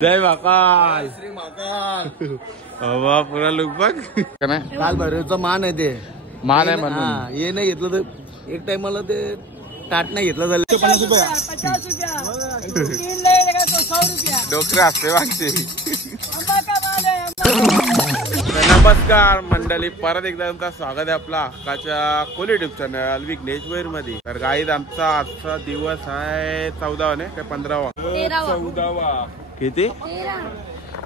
जय महाकाल. श्री महाकाल. वा पुरा लुक बघ. काल भैरवचा मान आहे ते. मान आहे म्हणून हे नाही घेतलं तर एक टाइमला ते ताट नाही घेतलं झालं. 50 रुपया. डोकरे असते मागचे. नमस्कार मंडळी, परत एकदा तुमचं स्वागत आहे आपला हक्काच्या कोल युट्यूब चॅनल विघ्नेश वैर मध्ये. तर गाईज आमचा आजचा दिवस आहे 14वा नाही काय 15वा 14वा किती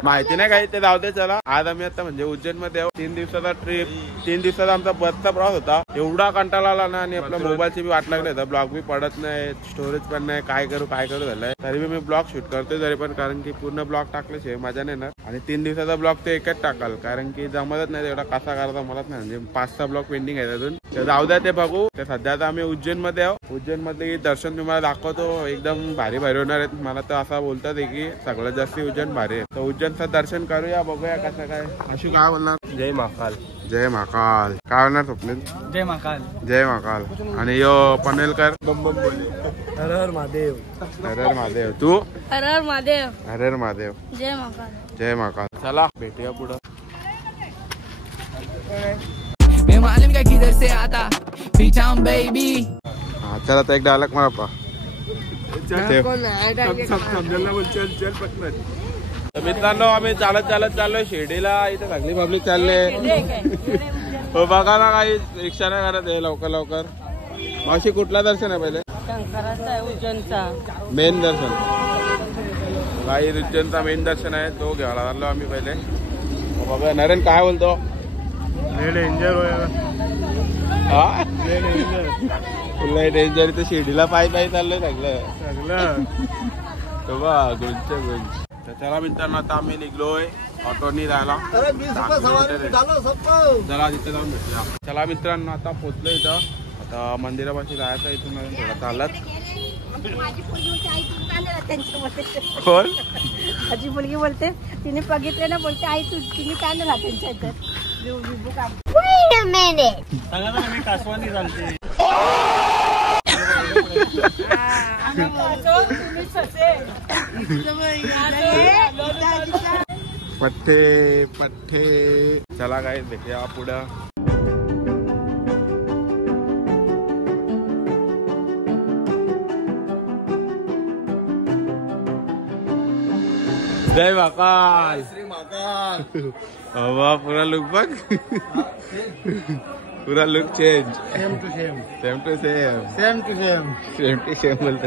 माहिती नाही काही ते जाऊ दे. चला आज आम्ही आता म्हणजे उज्जैन मध्ये 3 दिवसाचा ट्रिप. 3 दिवसाचा आमचा बसचा प्रवास होता. एवढा कंटाळा आला ना आणि आपल्या मोबाईलची बी वाट लागली होता. ब्लॉग बी पडत नाही, स्टोरेज पण नाही, काय करू झालंय. तरी मी ब्लॉग शूट करतोय तरी पण, कारण की पूर्ण ब्लॉग टाकल्याशिवाय मजा नाही ना. आणि 3 दिवसाचा ब्लॉग ते एकच टाकाल, कारण की जमतच नाही तेवढा कसा करायचा मलाच नाही. म्हणजे 5-6 ब्लॉग पेंडिंग आहे अजून. तर जाऊ द्या, ते बघू. तर सध्या आता आम्ही उज्जैन मध्ये आहोत. उज्जैन मध्ये दर्शन तुम्हाला दाखवतो, एकदम भारी होणार आहेत. मला तर असं बोलतात की सगळ्यात जास्त उज्जैन भारी आहे. तर उज्जैनचं दर्शन करूया, बघूया कसं काय. अशी काय बोलणार? जय महाकाल. जय महाकाल. काय बोलणार स्वप्नील? जय महाकाल. जय महाकाल. आणि यो पनवेलकर हर हर महादेव. हर हर महादेव. तू? हर हर महादेव. हर हर महादेव. जय महाकाल. जय महाकाल. चला भेटूया पुढं. मैं मालूम क्या किधर से आता पीछा हम बेबी. हा चला, तर एक डायलॉग मला पा. मित्रांनो, आम्ही चालत चाललोय शिर्डीला. इथे सगळी पब्लिक चालले. हो बघा ना, काही रिक्षा नाही करत आहे. लवकर मावशी, कुठला दर्शन आहे पहिले? उज्जैनचा मेन दर्शन. काही उज्जैनचा मेन दर्शन आहे, तो घ्यायला चाललो आम्ही पहिले. बघा नरेन काय बोलतो. डेंजर. इथे शिर्डीला पायी चाललोय सगळं. तो बा गुंज. तर चला मित्रांनो, आता आम्ही निघलोय ऑटोनी जायला. चला तिथे जाऊन भेटूया. चला मित्रांनो, आता पोहोचलो इथं. आता मंदिरापाशी जायचं. इथून थोडं चालत. कोण? माझी मुलगी बोलते, तिने बघितले ना, बोलते आई तुम्ही काय नाही राहत त्यांच्या इथं. कासवानी चालते. पठ्ठे. चला काय भेटूया पुढं. जय महाकाल. श्री महाकाल. वा पुरा लुक बघ. पूरा look change. Same to same. Same to same. Same to same. Same to same बोलत.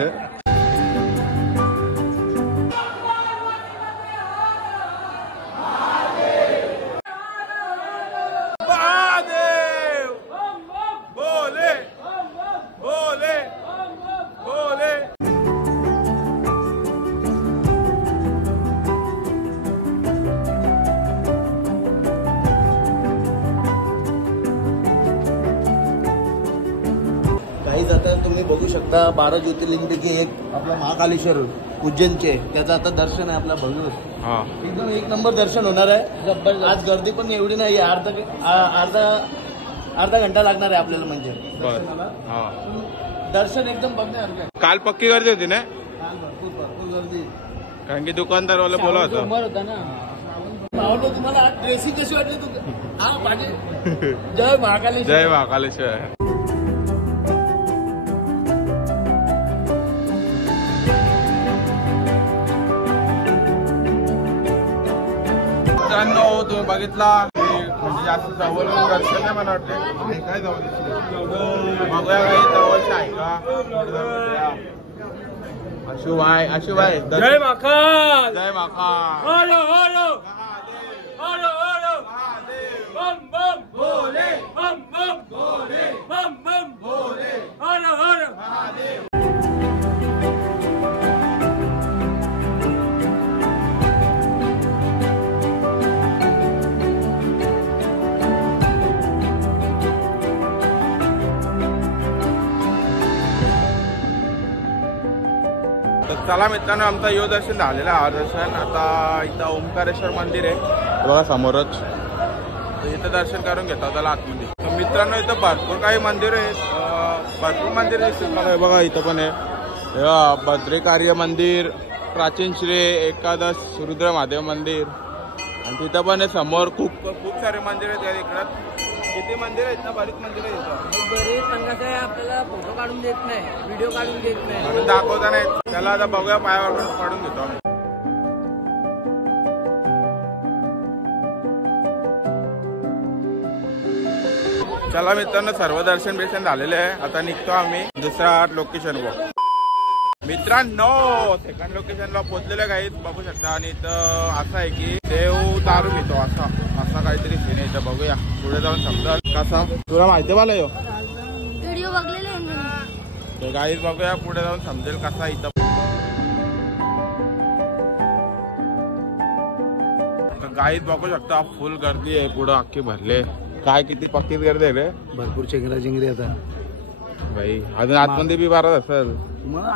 आता तुम्ही बघू शकता 12 ज्योतिर्लिंगपैकी एक आपला महाकालेश्वर उज्जैनचे, त्याचं आता दर्शन आहे आपल्या भव्य. एकदम एक नंबर दर्शन होणार आहे. आज गर्दी पण एवढी नाही. अर्धा घंटा लागणार आहे आपल्याला. म्हणजे दर्शन एकदम बघण्यासारखं. काल पक्की गर्दी होती ना? भरपूर गर्दी, कारण की दुकानदार वाला बोला होता ना. तुम्हाला ड्रेसिंग कशी वाटली? जय महाकालेश्वर. जय महाकालेश्वर. तुम्ही बघितला म्हणजे जास्त जवळ दर्शन नाही मला वाटते. काय जवळ बघूया काही जवळचे आहे का? अशुभाई. जय महाकाल. जय महाकाल. बम बम भोले. बम बम भोले. बम बम भोले. हर हर महादेव. चला मित्रांनो, आमचा यो दर्शन झालेलं आहे. दर्शन आता इथं ओंकारेश्वर मंदिर आहे बघा समोरच. तर इथं दर्शन करून घेतो त्याला आतमध्ये. तर मित्रांनो, इथं भरपूर काही मंदिर आहेत. भरपूर मंदिर दिसतात बघा. इथं पण आहे बद्रिकार्य मंदिर, प्राचीन श्री एकादश रुद्र महादेव मंदिर आणि तिथं पण आहे समोर खूप सारे मंदिर आहेत. इकडं किती मंदिर आहेत ना, बरीच मंदिर आहेत बरेच सांगायचं आहे आपल्याला. फोटो काढून देत नाही, व्हिडिओ काढून देत नाही, म्हणून दाखवता नाही. त्याला आता बघूया, पायावर पडून घेतो आम्ही. चला मित्रांनो, सर्व दर्शन बिर्शन झालेले आहे. आता निघतो आम्ही दुसऱ्या लोकेशन वर. मित्रांनो सेकंड लोकेशनला पोहोचलेलं काही बघू शकता. आणि इथं असं आहे की देव दारू घेतो असा काहीतरी सीन आहे. इथं बघूया, पुढे जाऊन समजा कसा. तुला माहिती मला यो व्हिडिओ बघलेले गाईच, बघूया पुढे जाऊन समजेल कसा. इथं गाईच बघू शकता, फुल गर्दी आहे. पुढं अख्खी भरले. काय किती पक्कीच गर्दी आहे रे. भरपूर चेंगरा चिंगरी आता भाई. अजून आतमध्ये बी बाराच असेल. तुम्हाला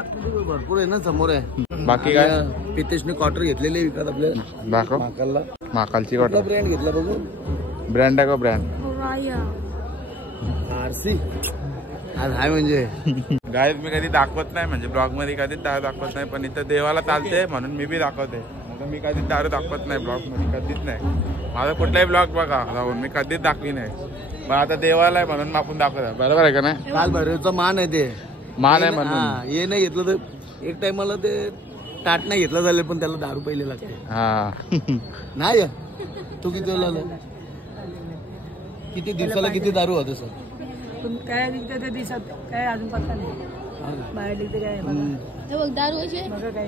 भरपूर आहे ना, समोर आहे. बाकी काय पितेशने क्वार्टर घेतलेले विकत आपल्या दाखव. महाकालला. महाकालची कुठला वाटत ब्रँड घेतला बघू. ब्रँड आहे का ब्रँड आरसी आज आहे म्हणजे. गाईज मी कधी दाखवत नाही, म्हणजे ब्लॉग मध्ये कधीच दारू दाखवत नाही. पण इथं देवाला चालते म्हणून मी बी दाखवते. मी कधीच दारू दाखवत नाही ब्लॉग मध्ये, कधीच नाही. माझा कुठलाही ब्लॉग बघा जाऊन मी कधीच दाखवी नाही. पण आता देवाला आहे म्हणून आपण दाखवत. बरोबर आहे का नाही. काल भैरवचा मान आहे ते. मान आहे म्हणून. हे नाही घेतलं तर एक टाइमाला ते ताट नाही घेतलं झालं, पण त्याला दारू पहिले लागते. हा नाही तू किती वेळा आला? किती दिवसाला किती दारू होतं सर? काय निघतं त्या दिवसात काय अजून पत्ता नाही. बाहेर निघते काय दारू काय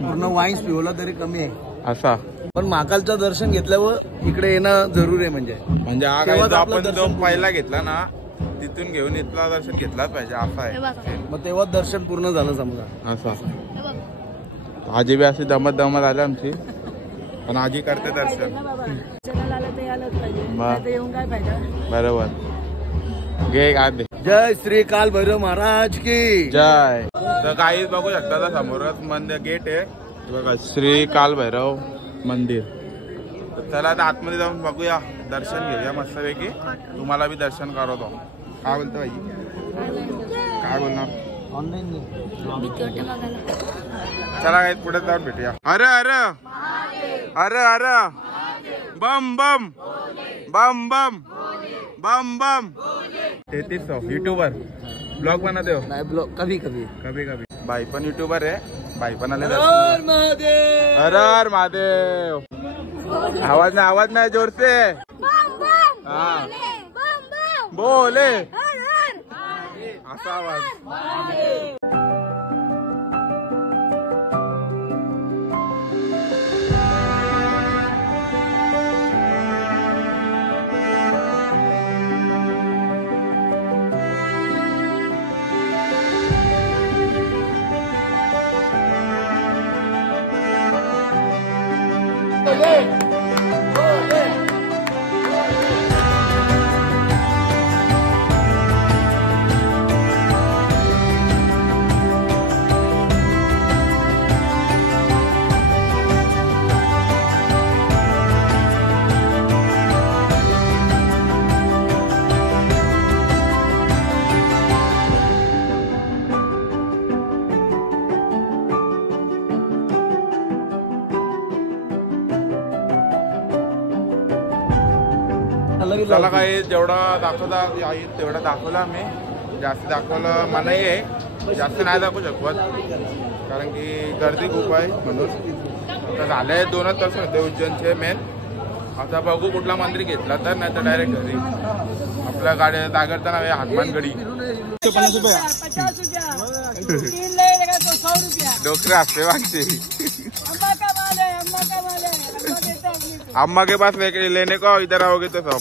पूर्ण वाईन्स पिवला तरी कमी आहे असा. पण महाकालचं दर्शन घेतल्यावर इकडे येणं जरूर आहे. म्हणजे हा काय जो आपण जो पहिला घेतला ना, तिथून घेऊन इथला दर्शन घेतलाच पाहिजे असं आहे. मग तेव्हा दर्शन पूर्ण झालं समजा. असं आजी बी अशी दमत आली आमची, पण आजी करते दर्शन. आलं ते आलंच पाहिजे. मग येऊन काय फायदा. बरोबर. घे आधी. जय श्री काल भैरव महाराज की जय. तर काही बघू शकता, समोरच मंदिर गेट आहे बघा, श्री काल भैरव मंदिर. तर चला आता आतमध्ये जाऊन बघूया, दर्शन घेऊया मस्तपैकी. तुम्हाला बी दर्शन करवतो. काय बोलतो भाई, काय बोलणार. ऑनलाईन चला काही पुढे जाऊन भेटूया. अरे अरे अरे अरे बम बम बम बम बम बम. 3300 युट्यूबर ब्लॉग बनाते हो. नाही ब्लॉग कभी कभी कभी कभी. भाई पण युट्यूबर आहे. भाई पण आले. हर महादेव. हर हर महादेव. आवाज नाही जोर से. हाँ बोले असा आवाज. चला काही जेवढा दाखवता येईल तेवढा दाखवला आम्ही. जास्त दाखवलं मलाही आहे, जास्त नाही दाखवू शकत कारण की गर्दी खूप आहे म्हणून. तर झाले 2च तास होते उज्जैनचे मेन. आता बघू कुठला मंदिर घेतला तर, नाही तर डायरेक्ट घरी. आपल्या गाडी दागडता नाव आहे हनुमानगडी. 50 रुपया डोकरे असते मागचे. अम्मा के पास लेने को इधर आओगे तो सब.